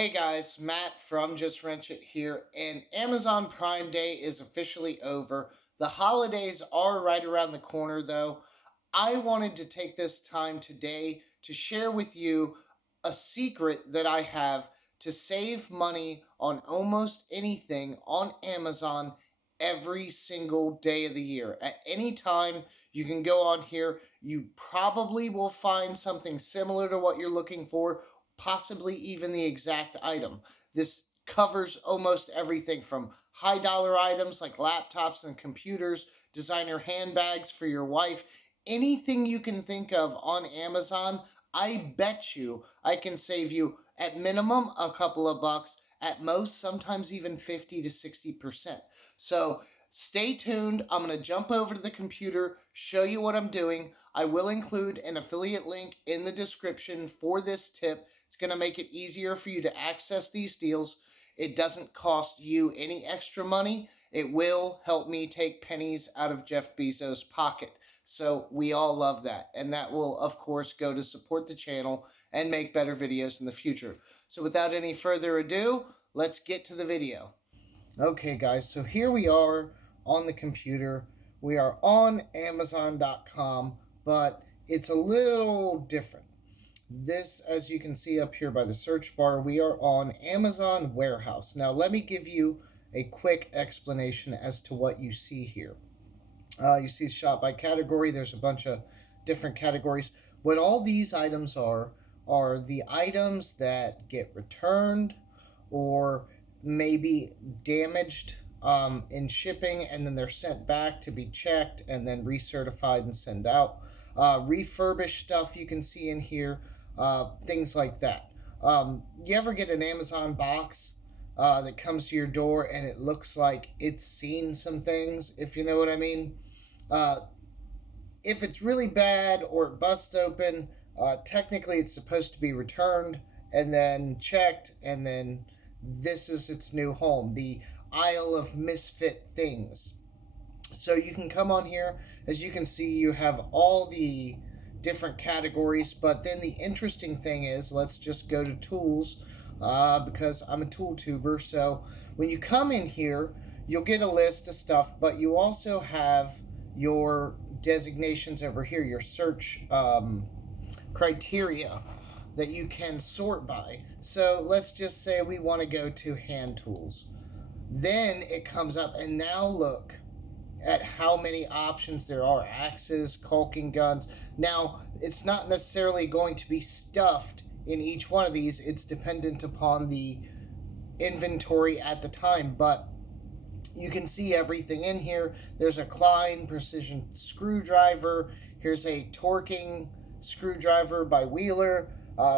Hey guys, Matt from Just Wrench It here, and Amazon Prime Day is officially over. The holidays are right around the corner though. I wanted to take this time today to share with you a secret that I have to save money on almost anything on Amazon every single day of the year. At any time, you can go on here. You probably will find something similar to what you're looking for, possibly even the exact item. This covers almost everything from high dollar items like laptops and computers, designer handbags for your wife, anything you can think of on Amazon. I bet you I can save you at minimum a couple of bucks, at most sometimes even 50 to 60%. So stay tuned. I'm going to jump over to the computer, show you what I'm doing. I will include an affiliate link in the description for this tip. It's going to make it easier for you to access these deals. It doesn't cost you any extra money. It will help me take pennies out of Jeff Bezos' pocket. So we all love that. And that will, of course, go to support the channel and make better videos in the future. So without any further ado, let's get to the video. Okay, guys, so here we are on the computer. We are on Amazon.com, but it's a little different. This, as you can see up here by the search bar, we are on Amazon Warehouse. Now, let me give you a quick explanation as to what you see here. You see shop by category. There's a bunch of different categories. What all these items are the items that get returned or maybe damaged in shipping, and then they're sent back to be checked and then recertified and sent out. Refurbished stuff you can see in here, things like that. You ever get an Amazon box that comes to your door and it looks like it's seen some things, if you know what I mean? If it's really bad or it busts open, technically it's supposed to be returned and then checked, and then this is its new home, the Isle of Misfit Things. So you can come on here. As you can see, you have all the different categories, but then the interesting thing is, let's just go to tools, because I'm a tool tuber. So when you come in here, you'll get a list of stuff, but you also have your designations over here, your search criteria that you can sort by. So let's just say we want to go to hand tools. Then it comes up, and now look at how many options there are. Axes, caulking guns. Now, it's not necessarily going to be stuffed in each one of these. It's dependent upon the inventory at the time, but you can see everything in here. There's a Klein precision screwdriver. Here's a torquing screwdriver by Wheeler.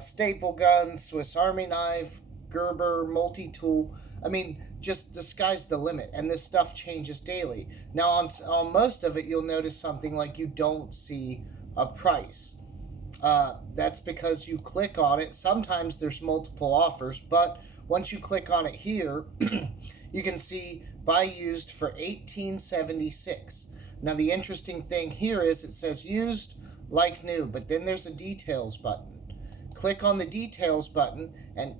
Staple gun, Swiss Army knife, Gerber, multi-tool. I mean, just the sky's the limit, and this stuff changes daily. Now, on most of it, you'll notice something like you don't see a price. That's because you click on it. Sometimes there's multiple offers, but once you click on it here, you can see buy used for $18.76. Now, the interesting thing here is it says used like new, but then there's a details button. Click on the details button and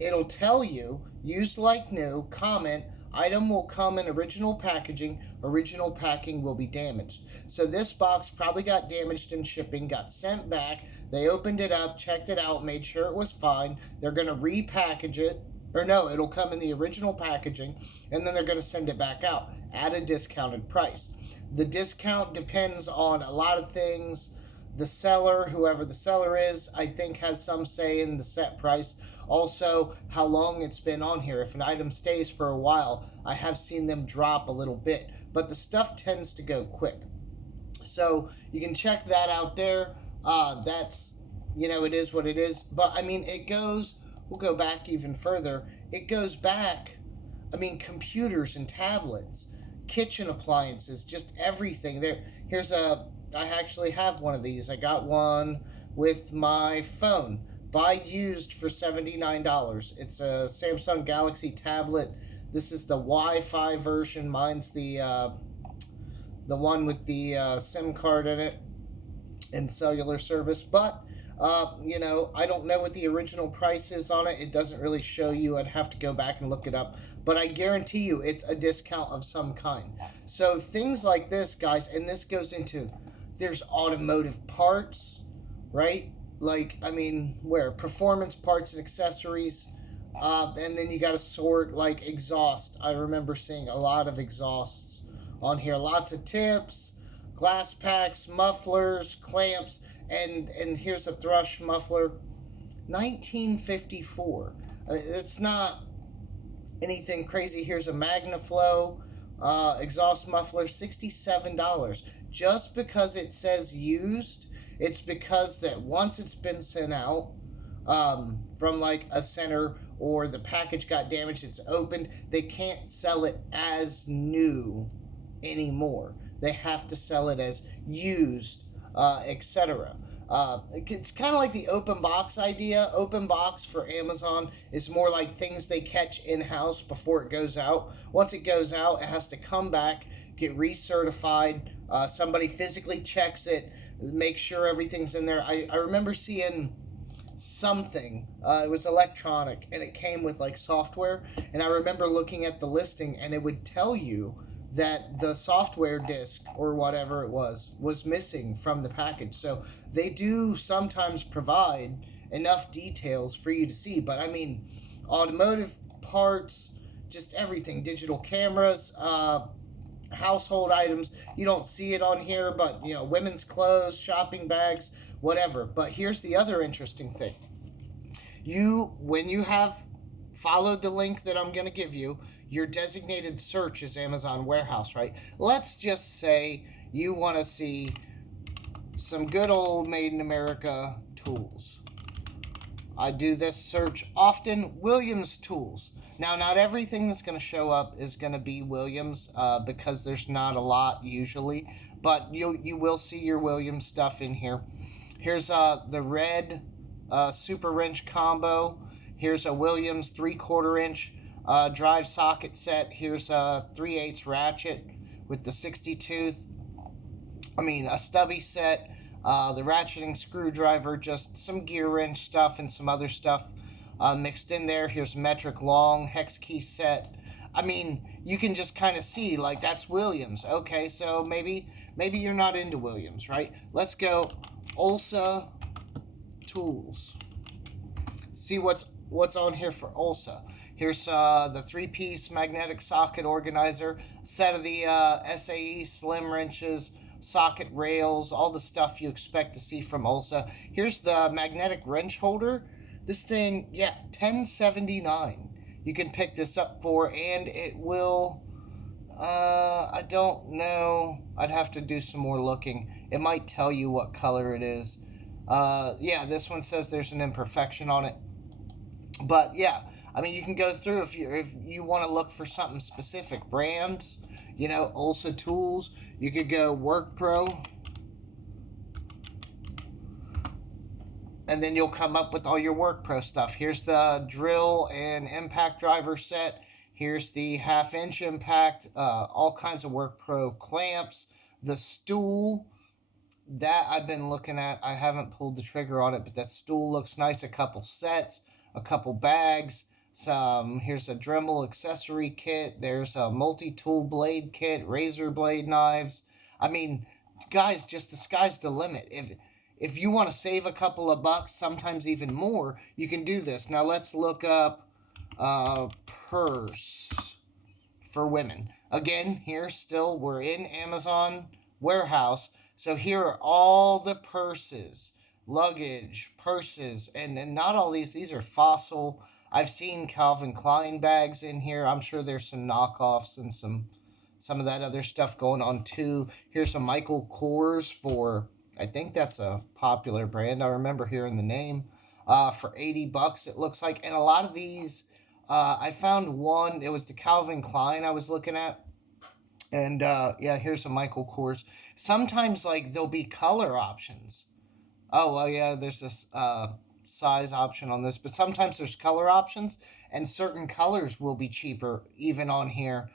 it'll tell you used like new, comment, item will come in original packaging, original packing will be damaged. So this box probably got damaged in shipping, got sent back, they opened it up, checked it out, made sure it was fine, they're going to repackage it, or no, it'll come in the original packaging, and then they're going to send it back out at a discounted price. The discount depends on a lot of things. The seller, whoever the seller is, I think has some say in the set price. Also, how long it's been on here. If an item stays for a while, I have seen them drop a little bit, but the stuff tends to go quick. So you can check that out there. That's, it is what it is. But I mean, we'll go back even further. It goes back, computers and tablets, kitchen appliances, just everything. I actually have one of these. I got one with my phone. Buy used for $79. It's a Samsung Galaxy tablet. This is the Wi-Fi version. Mine's the one with the SIM card in it and cellular service. But You know, I don't know what the original price is on it. It doesn't really show you. I'd have to go back and look it up. But I guarantee you it's a discount of some kind. So things like this, guys, and this goes into there's automotive parts, right? Like, I mean, where? Performance parts and accessories. And then you got to sort like exhaust. I remember seeing a lot of exhausts on here. Lots of tips, glass packs, mufflers, clamps, and here's a thrush muffler, 1954. It's not anything crazy. Here's a Magnaflow exhaust muffler, $67. Just because it says used, it's because that once it's been sent out from like a center or the package got damaged, it's opened, they can't sell it as new anymore. They have to sell it as used, etc. It's kind of like the open box idea. Open box for Amazon is more like things they catch in house before it goes out. Once it goes out, it has to come back, get recertified. Somebody physically checks it, make sure everything's in there. I remember seeing something. It was electronic and it came with like software. And I remember looking at the listing and it would tell you that the software disk or whatever it was missing from the package. So they do sometimes provide enough details for you to see. But I mean, automotive parts, just everything, digital cameras, household items. You don't see it on here, but you know, women's clothes, shopping bags, whatever. But here's the other interesting thing. When you have followed the link that I'm going to give you, your designated search is Amazon Warehouse, right? Let's just say you want to see some good old made in America tools. I do this search often, Williams tools. Now, not everything that's going to show up is going to be Williams because there's not a lot usually, but you will see your Williams stuff in here. Here's the red super wrench combo. Here's a Williams 3/4 inch drive socket set. Here's a 3/8 ratchet with the 60 tooth. A stubby set. The ratcheting screwdriver, just some gear wrench stuff and some other stuff mixed in there. Here's metric long hex key set. You can just kind of see like that's Williams. Okay, so maybe you're not into Williams, right? Let's go ULSA tools. See what's on here for ULSA. Here's the 3-piece magnetic socket organizer, set of the SAE slim wrenches, socket rails, all the stuff you expect to see from ULSA. Here's the magnetic wrench holder. This thing, yeah, $10.79. You can pick this up for, and it will, I don't know. I'd have to do some more looking. It might tell you what color it is. Yeah, this one says there's an imperfection on it. But yeah, you can go through if you want to look for something specific. Brands, ULSA tools. You could go Work Pro. And then you'll come up with all your Work Pro stuff. Here's the drill and impact driver set. Here's the 1/2 inch impact. All kinds of Work Pro clamps. The stool that I've been looking at. I haven't pulled the trigger on it, but that stool looks nice. A couple sets, a couple bags. Here's a Dremel accessory kit. There's a multi-tool blade kit, razor blade knives. Guys, just the sky's the limit. If you want to save a couple of bucks, sometimes even more, you can do this. Now let's look up purse for women. Again, here still we're in Amazon Warehouse. So here are all the purses, luggage, purses, and not all these are Fossil. I've seen Calvin Klein bags in here. I'm sure there's some knockoffs and some of that other stuff going on too. Here's a Michael Kors for, I think that's a popular brand. I remember hearing the name. For $80 it looks like. And a lot of these, I found one, it was the Calvin Klein I was looking at. And yeah, here's a Michael Kors. Sometimes there'll be color options. Oh, well, yeah, there's this size option on this, but sometimes there's color options, and certain colors will be cheaper even on here.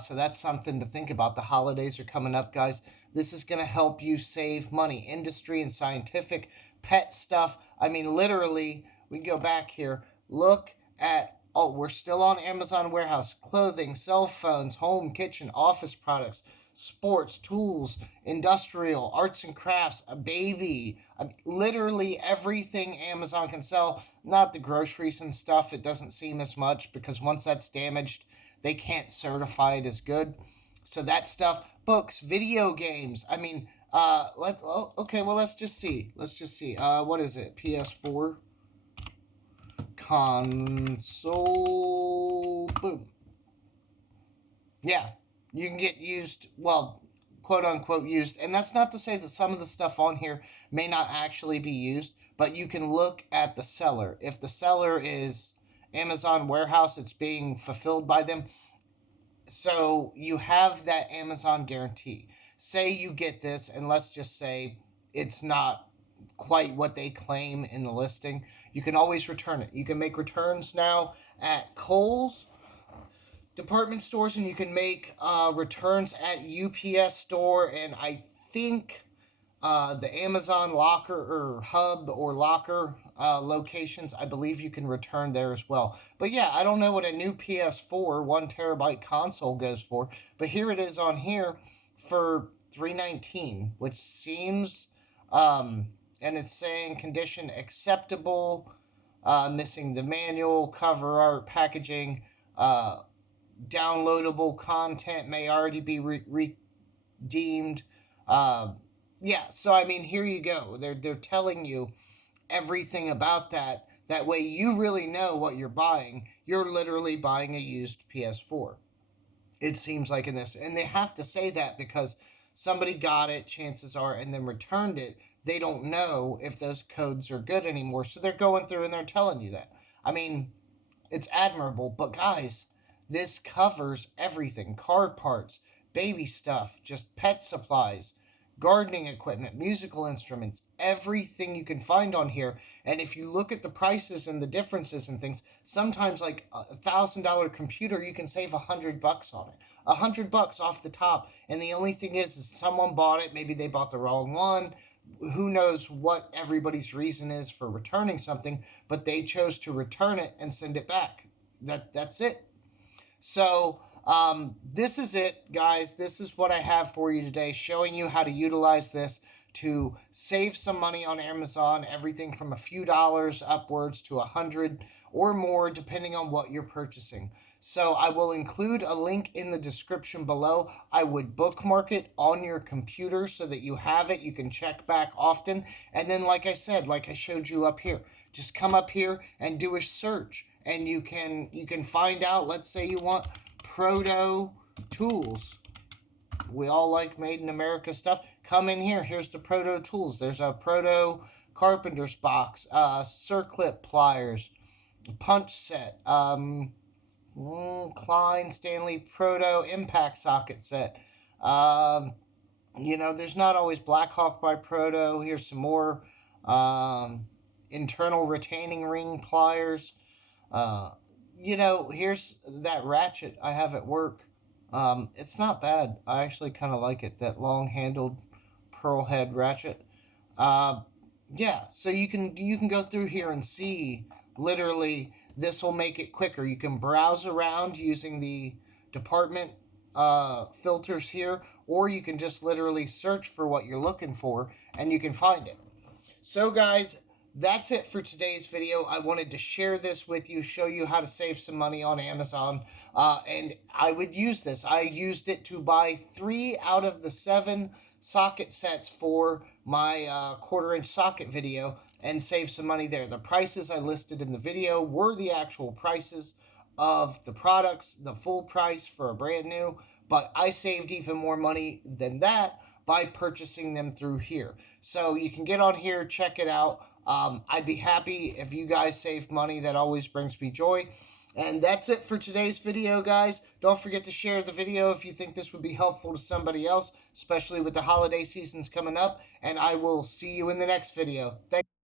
So that's something to think about. The holidays are coming up, guys. This is going to help you save money. Industry and Scientific pet stuff. I mean, literally, we can go back here. Look at, oh, we're still on Amazon Warehouse. Clothing, cell phones, home, kitchen, office products, sports, tools, industrial, arts and crafts, a baby. I mean, literally everything Amazon can sell. Not the groceries and stuff. It doesn't seem as much because once that's damaged, they can't certify it as good. So that stuff, books, video games. I mean, okay, well, let's just see. What is it? PS4 console. Boom. Yeah, you can get used, well, quote unquote used. And that's not to say that some of the stuff on here may not actually be used, but you can look at the seller. If the seller is Amazon Warehouse, it's being fulfilled by them. So you have that Amazon guarantee. Say you get this, and let's just say it's not quite what they claim in the listing. You can always return it. You can make returns now at Kohl's department stores, and you can make returns at UPS store, and I think the Amazon locker or hub or locker locations, I believe you can return there as well. But yeah, I don't know what a new PS4 1 terabyte console goes for, but here it is on here for $319, which seems, and it's saying condition acceptable, missing the manual, cover art, packaging, downloadable content may already be redeemed. Yeah, so I mean, here you go. They're telling you everything about that. That way, you really know what you're buying. You're literally buying a used PS4. It seems like in this, and they have to say that because somebody got it, chances are, and then returned it. They don't know if those codes are good anymore, so they're going through and they're telling you that. I mean, it's admirable, but guys, this covers everything: car parts, baby stuff, just pet supplies, gardening equipment, musical instruments, everything you can find on here. And if you look at the prices and the differences and things, sometimes like $1,000 computer, you can save $100 on it. $100 off the top. And the only thing is someone bought it. Maybe they bought the wrong one. Who knows what everybody's reason is for returning something, but they chose to return it and send it back. That's it. So this is it, guys. This is what I have for you today, showing you how to utilize this to save some money on Amazon, everything from a few dollars upwards to $100 or more, depending on what you're purchasing. So I will include a link in the description below. I would bookmark it on your computer so that you have it. You can check back often. And then, like I said, like I showed you up here, just come up here and do a search. And you can find out, let's say you want Proto Tools. We all like made in America stuff. Come in here. Here's the Proto Tools. There's a Proto Carpenter's box, circlip pliers, punch set, Klein Stanley Proto impact socket set. There's not always Blackhawk by Proto. Here's some more internal retaining ring pliers. Here's that ratchet I have at work. It's not bad. I actually kind of like it. That long-handled pearl head ratchet. So you can go through here and see. Literally, this will make it quicker. You can browse around using the department filters here, or you can just literally search for what you're looking for, and you can find it. So, guys, that's it for today's video. I wanted to share this with you, show you how to save some money on Amazon, and I would use this. I used it to buy 3 out of the 7 socket sets for my 1/4-inch socket video and save some money there. The prices I listed in the video were the actual prices of the products, the full price for a brand new, but I saved even more money than that by purchasing them through here. So you can get on here, check it out. I'd be happy if you guys save money. That always brings me joy. And that's it for today's video, guys. Don't forget to share the video if you think this would be helpful to somebody else, especially with the holiday seasons coming up. And I will see you in the next video. Thank you.